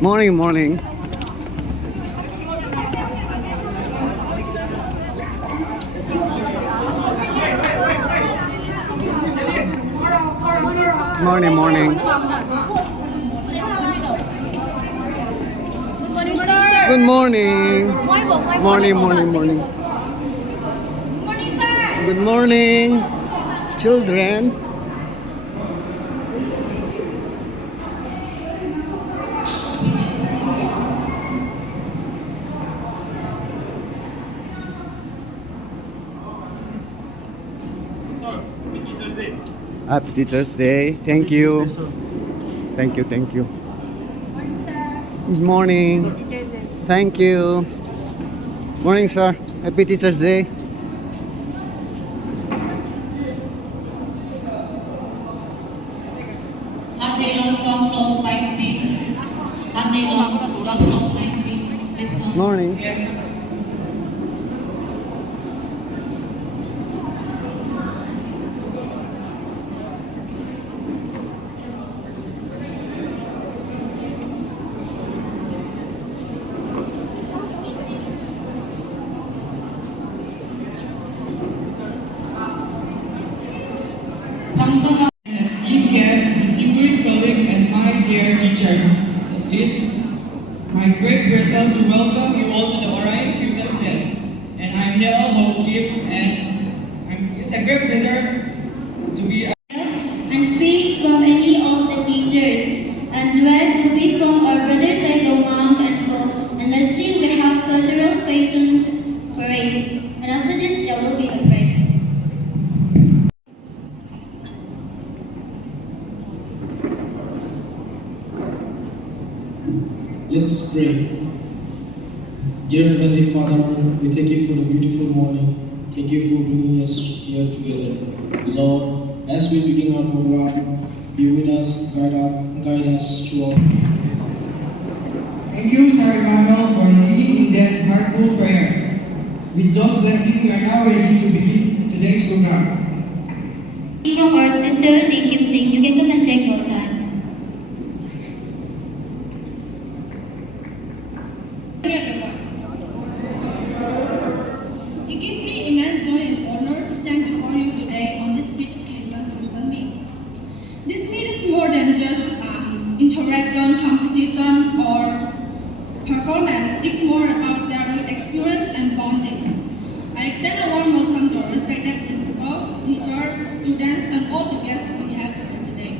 Morning, morning. Morning, morning. Good morning. Morning, morning, morning. Good morning, children. Happy Teacher's Day. Thank you. Thank you, thank you. Good morning. Thank you. Morning, sir. Happy Teacher's Day. Hot day long, class 12, science B. Hot day long, class 12, science B. Please come. Morning. Here. Pangsa Esteemed guests, distinguished colleagues, and my dear teachers, it's my great pleasure to welcome you all to the Orion Fusion Fest. And I'm Nell Ho Kim, and it's a great pleasure to be and speech from any of the teachers. And duet will be from our brothers like Lomang and Ko. And lastly, we have cultural fashion parade. And after this, there will be a break. Let's pray. Dear Heavenly Father, we thank you for the beautiful morning. Thank you for bringing us here together. Lord, as we begin our program, be with us, guide us throughout. Thank you, Sir Emmanuel, for leading in that heartful prayer. With those blessings, we are now ready to begin today's program. From our sister, Ting Kim Ling, you can come and take your time. Everyone. It gives me immense joy and honor to stand before you today on this speech occasion for me. This meet is more than just interaction, competition, or performance. It's more about sharing experience and bonding. I extend a warm welcome to our respected principal, teacher, students, and all the guests we have here today.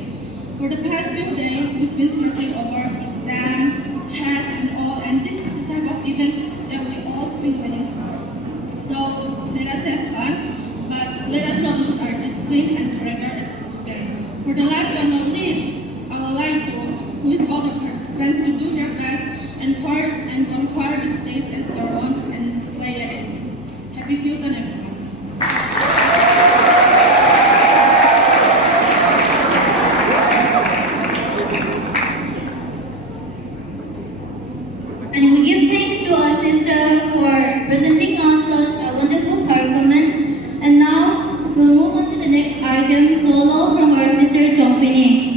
For the past few days, we've been stressing over exams, tests, and all, and this is the type of event that we all been waiting for. So let us have fun, but let us not lose our discipline and character as a student. For the last but not least, I would like to wish all the participants to do their best and conquer the stage as their own and slay it. Happy Fusion, everyone. And we give thanks to our sister for presenting us such a wonderful performance. And now we'll move on to the next item, solo from our sister Jong Pining.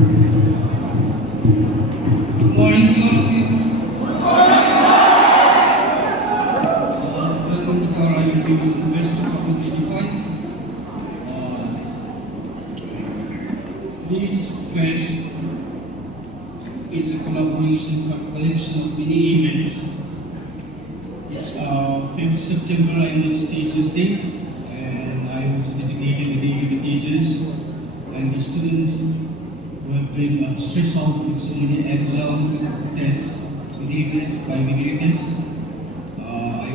Good morning to all of you. Welcome to our Youth Fest 2025. This fest is a collaboration collection of many events. It's 5th September annual Teachers Day, and I also dedicated the day to the teachers and the students who have been stressed out with so many exams, tests, related, private tests. I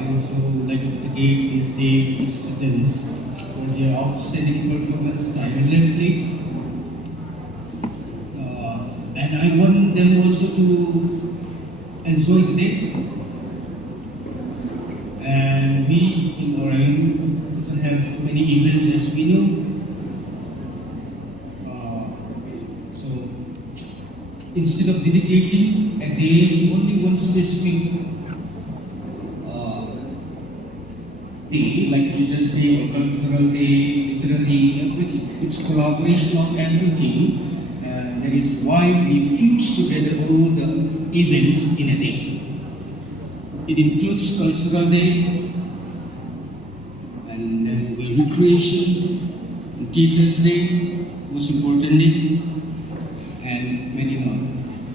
also like to dedicate this day to students for their outstanding performance tirelessly. And I want them also to enjoy the day. And we in Orion also have many events as we know. So instead of dedicating a day to only one specific day, like Teachers Day or Cultural Day, literary, everything, it's collaboration of everything. That is why we fuse together all the events in a day. It includes Cultural Day, and then recreation, and Teachers Day, most importantly, and many more.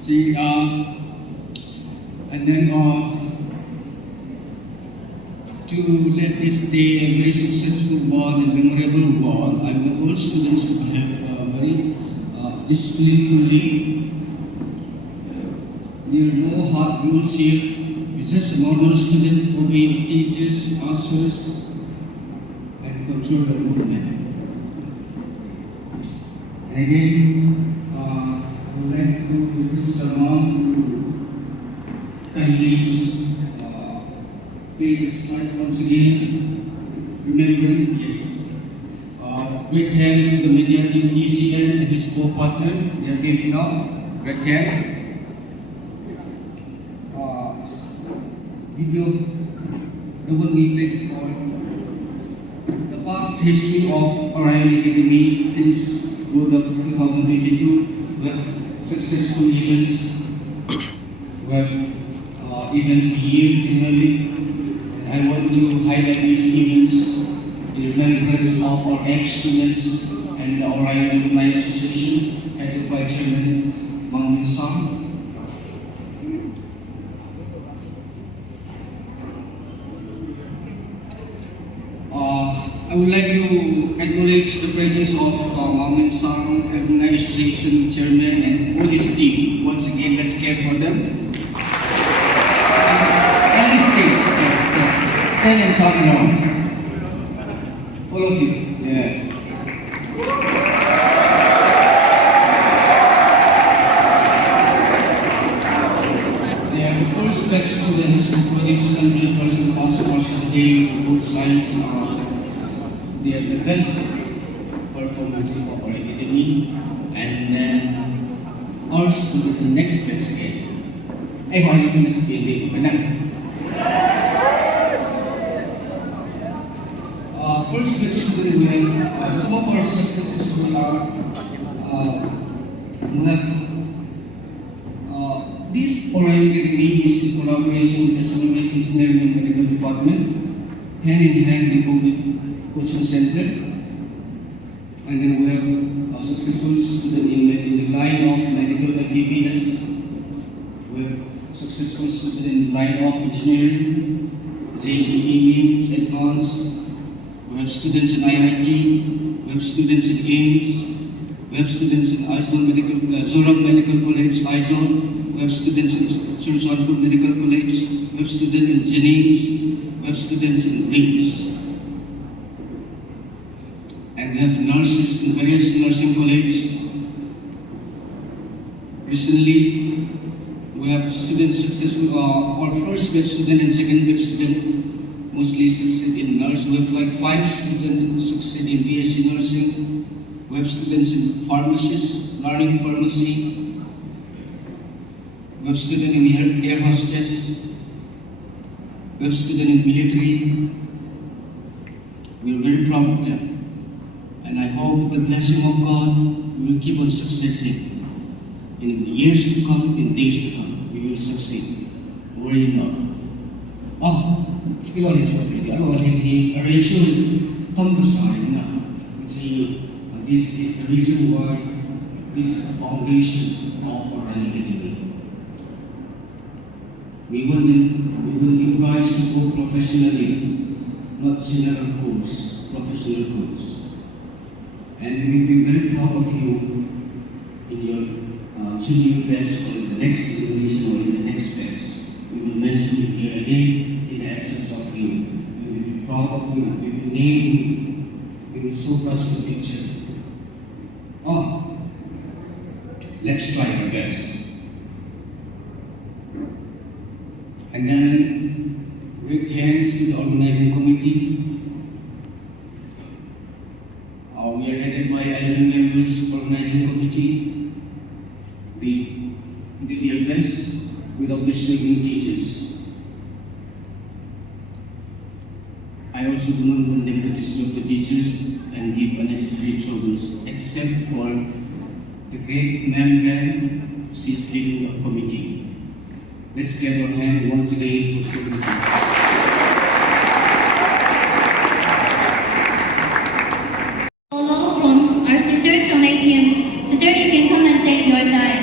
See, and then to let this day a very successful one and memorable one, I want all students to have a very disciplined day. There are no hard rules here. It's just a normal student obeying teachers, masters, and control the movement. And again, I would like to request Salman to kindly pay this card once again, remembering, yes. Great hands to the media team DCN and his co-partner. They are giving now. Great hands. Video, the one we played for the past history of Orion Academy since World of 2022. We have successful events. We have events here annually. I want to highlight these events in remembrance of our ex-students and the Orion Alumni Association, headed by Chairman Mang Min Sang. I would like to acknowledge the presence of Mang Min Sang, Alumni Association Chairman, and all his team. Once again, let's clap for them. And stand and turn around. All of you, yes. They are the first batch students who produced 100% pass percentages in both science and arts. They are the best performers of our academy, and ours to be the next batch again. I want you to be able first batch student we have some of our successes we have this Orion Academy is in collaboration with the Sonoma Engineering and Medical Department, hand in hand we go with coaching center, and then we have a successful student in the line of medical MBBS. We have successful student in the line of engineering, JEE means advanced. We have students in IIT, we have students in AIMS, we have students in Zoram Medical College, IZON, we have students in Surjanpur Medical College, we have students in Jennings, we have students in RIMS. And we have nurses in various nursing colleges. Recently, we have students successful, our first batch student and second batch student mostly succeed in nurse. We have like 5 students succeed in BSc nursing. We have students in pharmacists, learning pharmacy. We have students in air hostess. We have students in military. We are very proud of them. And I hope with the blessing of God, we will keep on succeeding. in years to come, in days to come, we will succeed. Worry not. Cái lo lịch sử thì đã lo thì ratio tâm cơ sở na. This is the reason why this is the foundation of our academy. We want you guys to go professionally, not general course, professional course. And we will be very proud of you in your junior batch or in the next generation or in the next batch. We will mention you here again in the absence of you. We will be proud of you, we will name you, we will show us the picture. Let's try our best. And then, great thanks to the organizing committee. We are headed by 11 members of the organizing committee. We did their best without disturbing teachers. I also do not want them to disturb the teachers and give unnecessary troubles, except for the great Ma'am Ben, she is leading the committee. Let's give our hand once again for the committee. Follow from our sister Tonay Kim. Sister, you can come and take your time.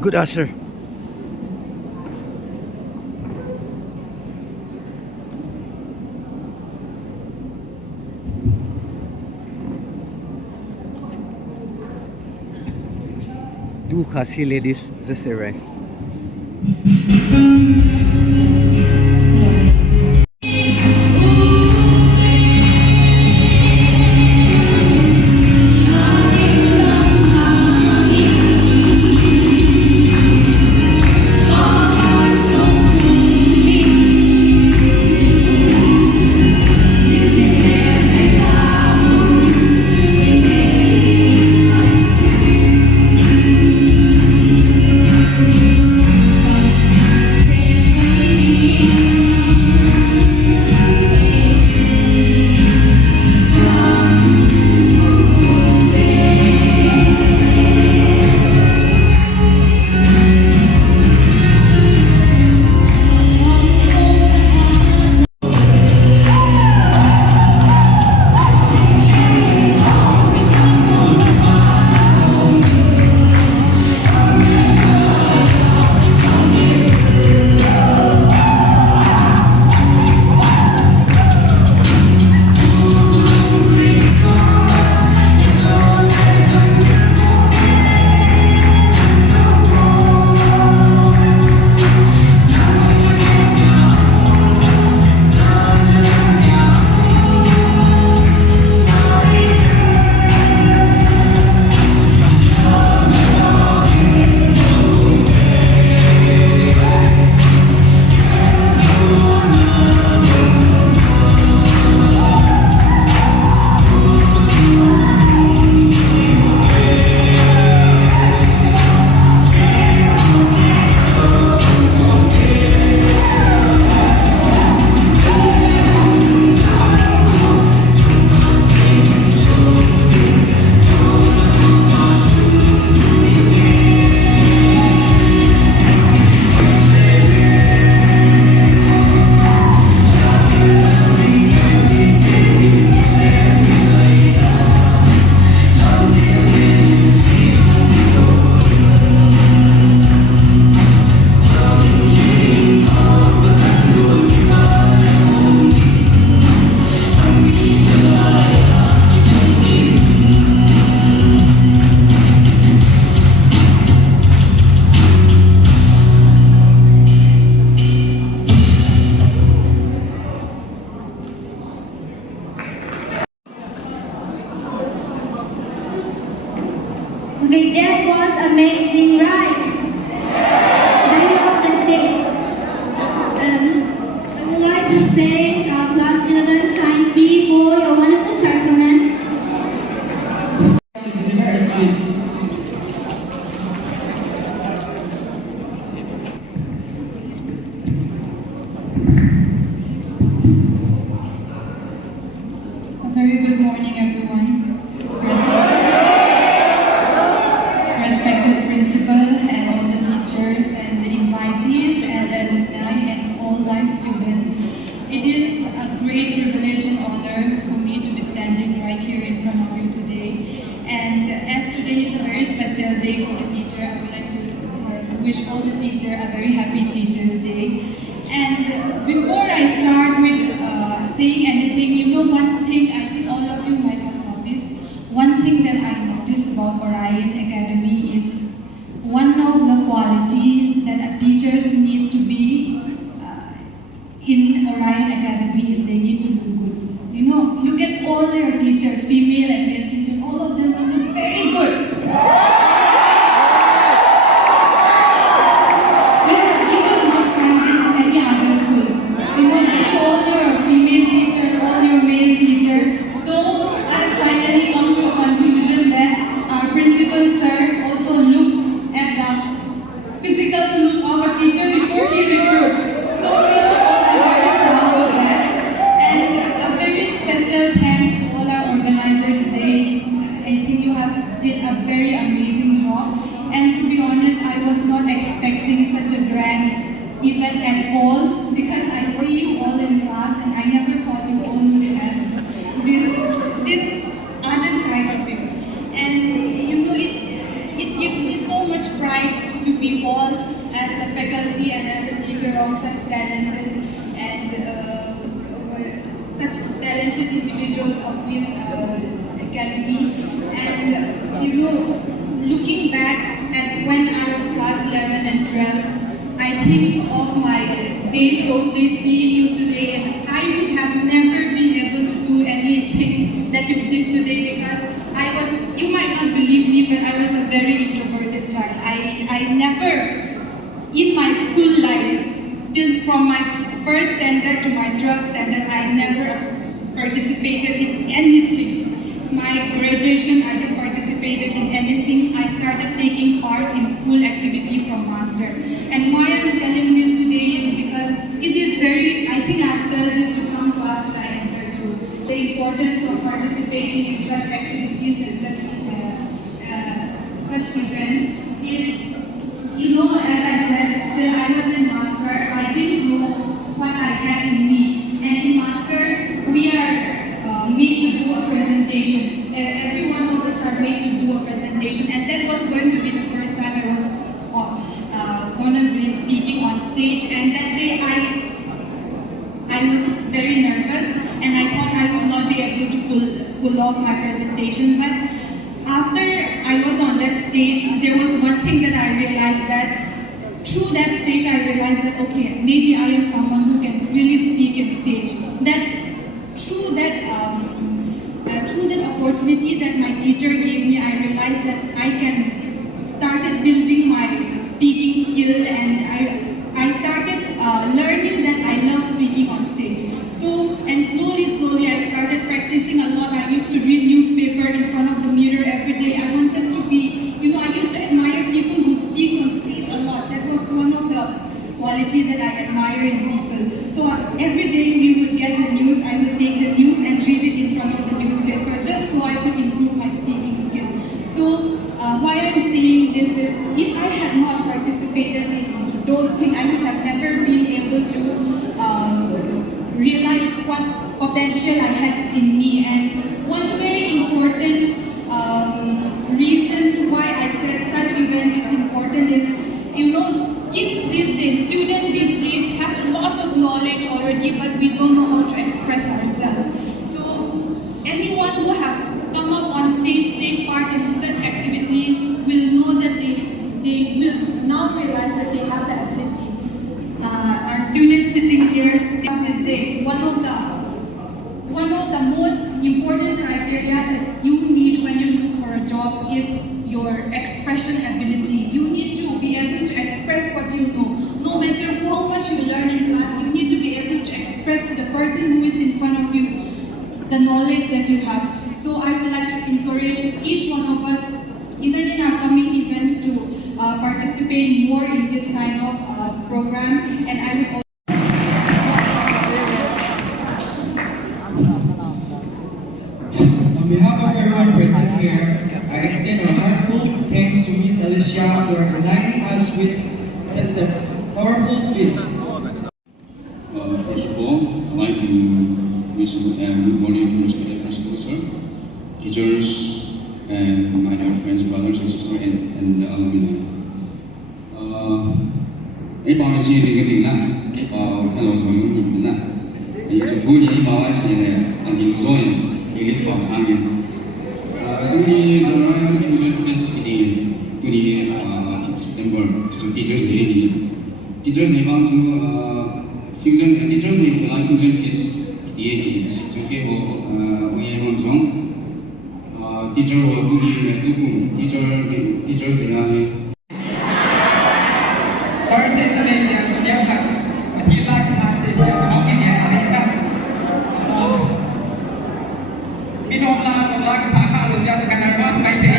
Good usher. Two Khasi ladies just arrived. Okay, that was amazing, right? Dialogue and six. I would like to thank Class 11 Science B for your wonderful performance. Deliver us, please. my student. It is a great privilege and honor for me to be standing right here in front of you today. And as today is a very special day for the teacher, I would like to wish all the teachers a very happy Teachers' Day. And before I start with saying anything, you know, one thing I think all of you might have noticed, one thing that I noticed about Orion Academy is one of the quality that teachers need to be in Orion Academy is they need to look good. You know, look at all your teachers, female and male teachers, all of them look very good. You will not find this in any other school. You know, see all your female teachers, all your male teachers. So I finally come to a conclusion that our principal sir also looked at the physical look of a teacher before he recruits. So we should all be very proud of that. And a very special thanks to all our organizers today. I think you have did a very amazing job. And to be honest, I was not expecting such a grand event at all because I see you all in class and I never thought you all would have this other side of it. And you know, it gives me so much pride to be all as a faculty and as a teacher of such talented and such talented individuals of this academy. And you know, looking back at when I was class 11 and 12, I think of my days, those days, seeing you today, and I would have never been able to do anything that you did today because I was, you might not believe me, but I was a very introverted child. I never, in my school life, till from my first standard to my 12th standard, I never participated in anything. My graduation, I didn't participate in anything. I started taking part in school activity from master. And why I'm telling this today is because it is very, I think I've told this to some class that I entered to, the importance of participating in such activities and such events is, you know, as I said, till I was in master, I didn't know what I had in me. And in master, we are made to do a presentation. Every one of us are made to do a presentation, and that was going to be the first time I was going to be speaking on stage. And that day I was very nervous, and I thought I would not be able to pull off my presentation. But after I was on that stage, there was one thing that I realized that through that stage I realized that okay, maybe I am someone who can really speak in stage. That through that opportunity that my teacher gave me, I realized that I can started building my speaking skill, and I started learning that I love speaking on stage. So, and slowly I started practicing a lot. I used to read newspaper in front of the mirror every day. I wanted to be, you know, I used to admire people who speak on stage a lot. That was one of the quality that I admire in people. So every day we would get the news, I would take the news and read it in front of the newspaper just so I could improve my speaking skill. So why I'm saying this is, if I had not participated in those things, I would have never been able to realize what potential I had in me. And one very important reason why I said such event is important is, you know, kids these days, students these days have a lot of knowledge already, but we don't know how to express ourselves. So anyone who have come up on stage, take part in such activity will know that they will now realize that they have the ability. Our students sitting here these days, one of the most important criteria that you need when you look for a job is your expression ability. You need to be able to express what you know. No matter how much you learn in class, you need to be able to express to the person who is in front of you the knowledge that you have. So I would like to encourage each one of us, even in our coming events, to participate more in this kind of program. And I would also On behalf of everyone present here, I extend a heartfelt thanks to Ms. Alicia for enlightening us with such a powerful speech. Foundation, and good morning to respected principal sir, teachers, and my dear friends, brothers and sisters, and the alumni. Ấy bao nhiêu gì cái tiếng này, hello rồi những gì này, ấy chúng tôi nhảy bao nhiêu gì này, anh tiếng rồi, English bảo sang nhỉ. Ini the Royal Fusion Fest ini, ini 5 September, chúng Teachers Day ini. Teachers Day bang chúng Fusion Teachers Day Royal Fusion Fest ini, chúng cái bộ người hôn sống, teacher bộ cũng Teachers Day này. First session này thì chúng em là thi lại cái sao thì chúng học cái này là cái gìพี่น้องลาจงรักษาข้าหลวงยาสกันนว่าสมัยเดีย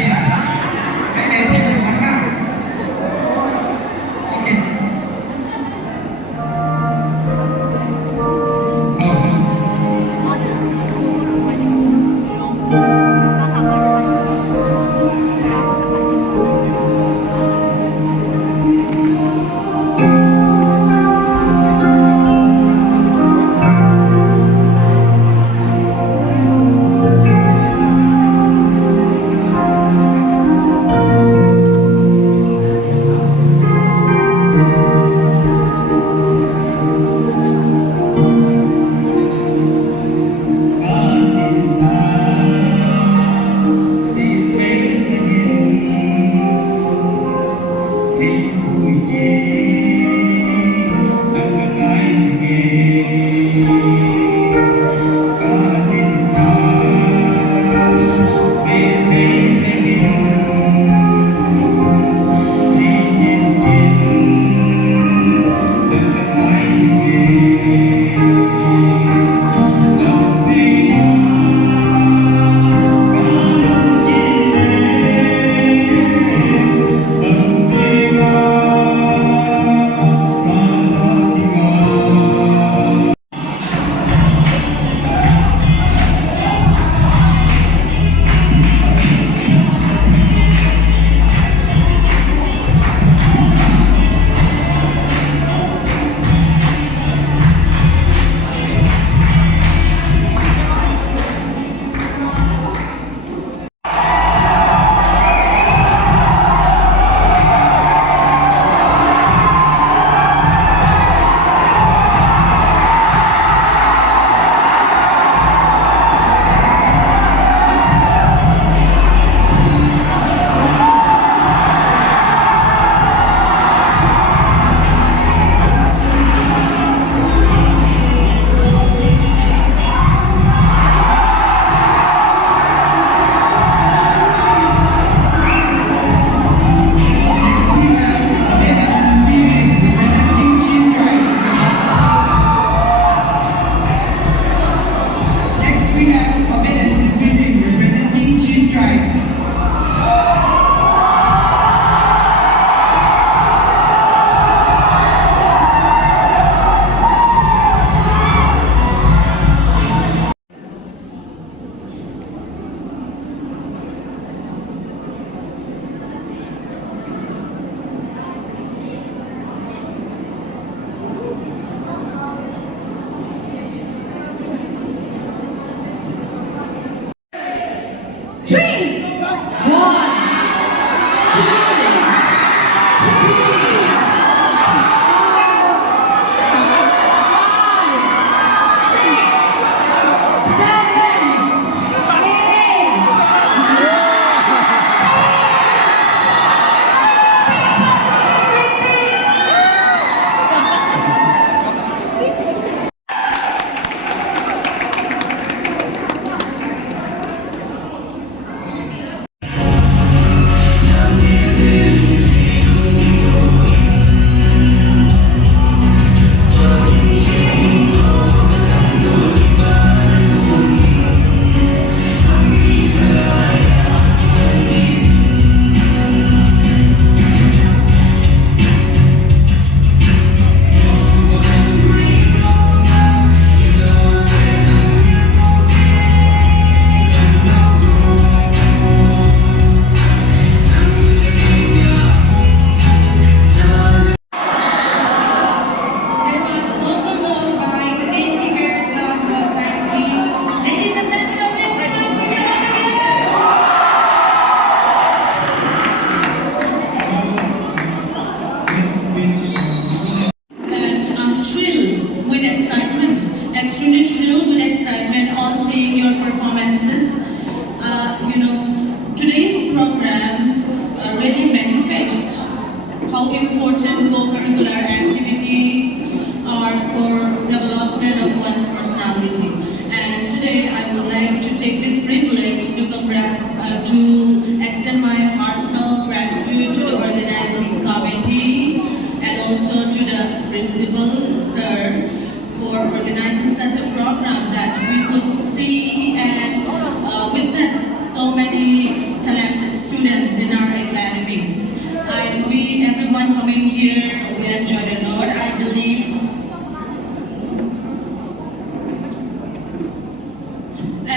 ในในที่ถูกต้องนะโอเค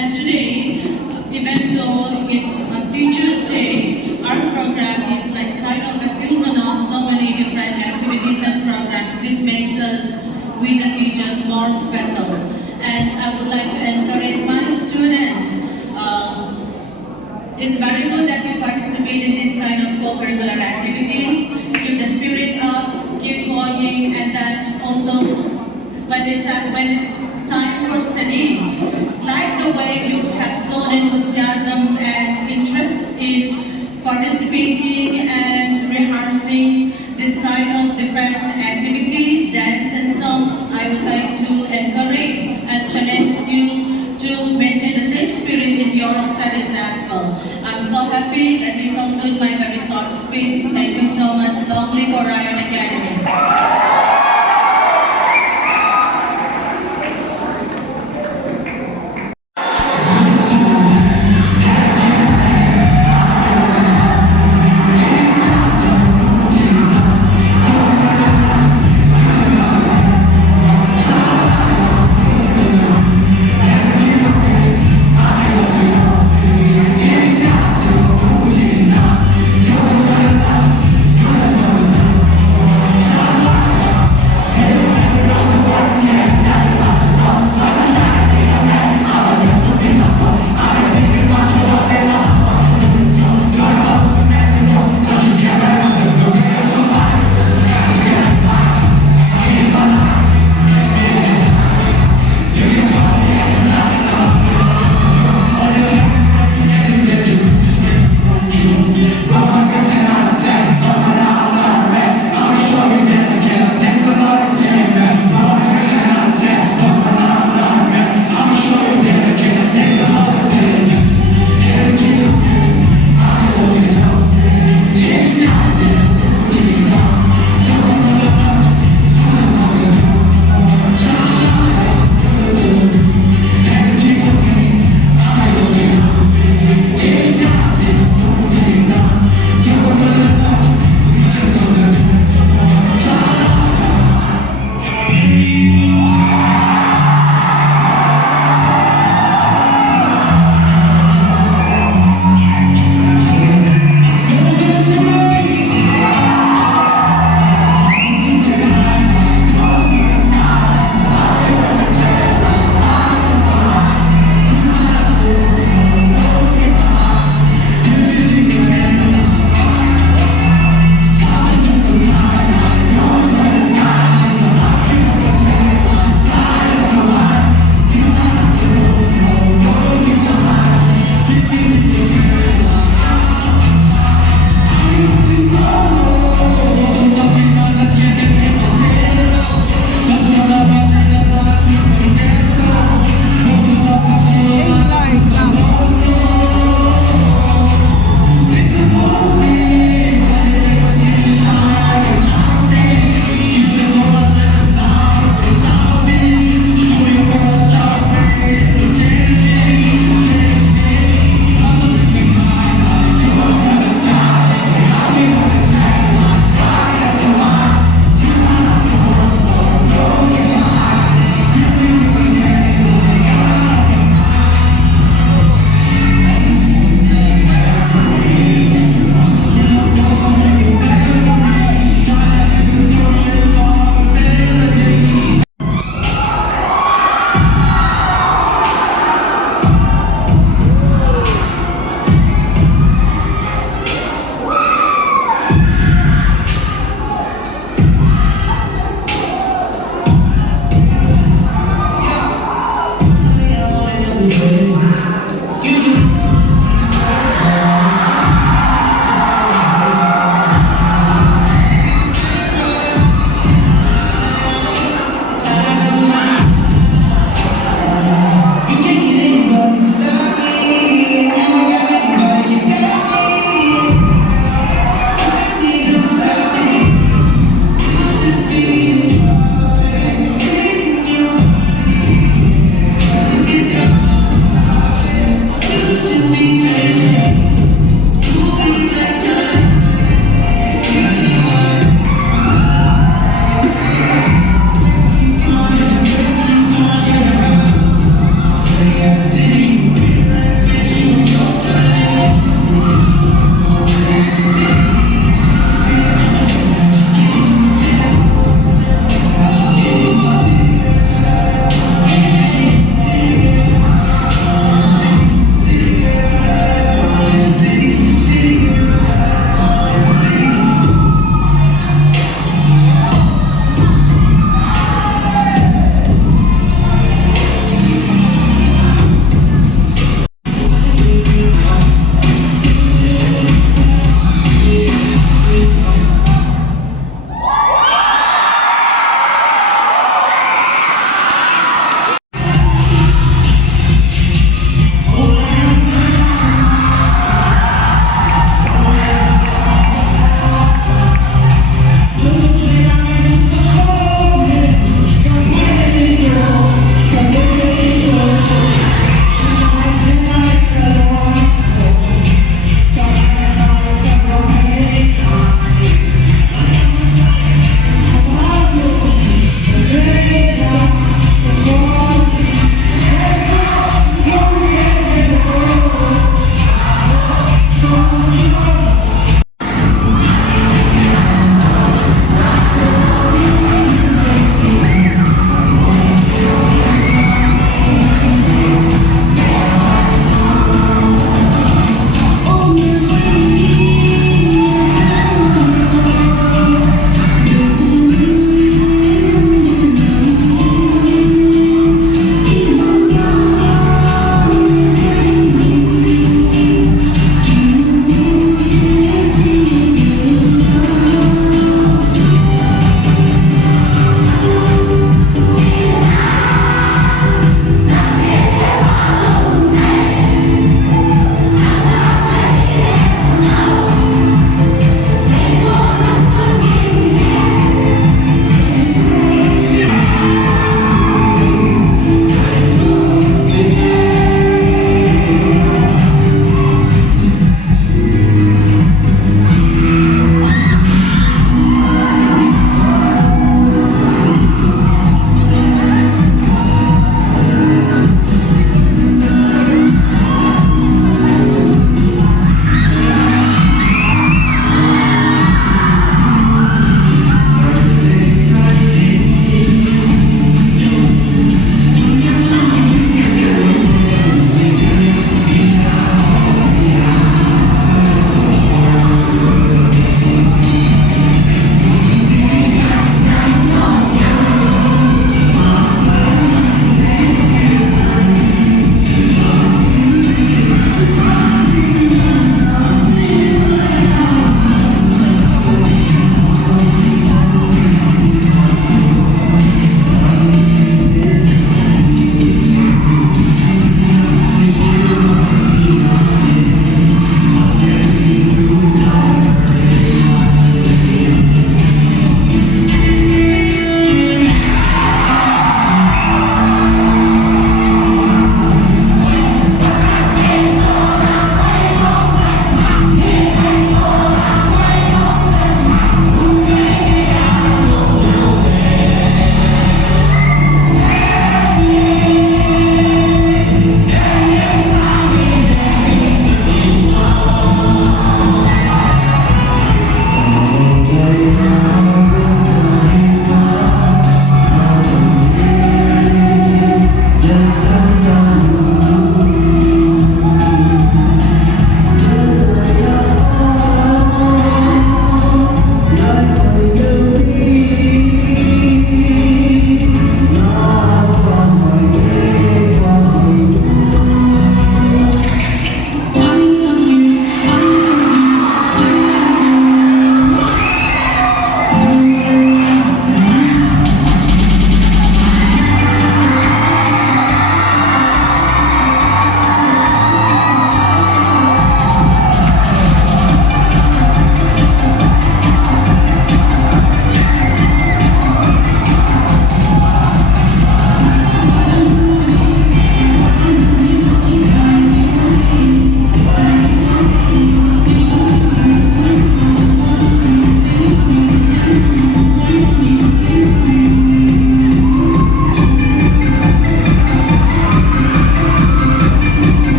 And today, even though it's a Teachers' Day, our program is like kind of a fusion of so many different activities and programs. This makes us, we the teachers, more special. And I would like to encourage my students. It's very good that you participate in this kind of co-curricular activities. Keep the spirit up, keep going, and that also when it's time for studying, like the way you have shown enthusiasm and interest in participating and rehearsing this kind of different activities, dance and songs, I would like to encourage and challenge you to maintain the same spirit in your studies as well. I'm so happy. Let me conclude my very short speech. Thank you so much. Long live Orion Academy.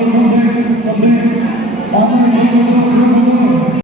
project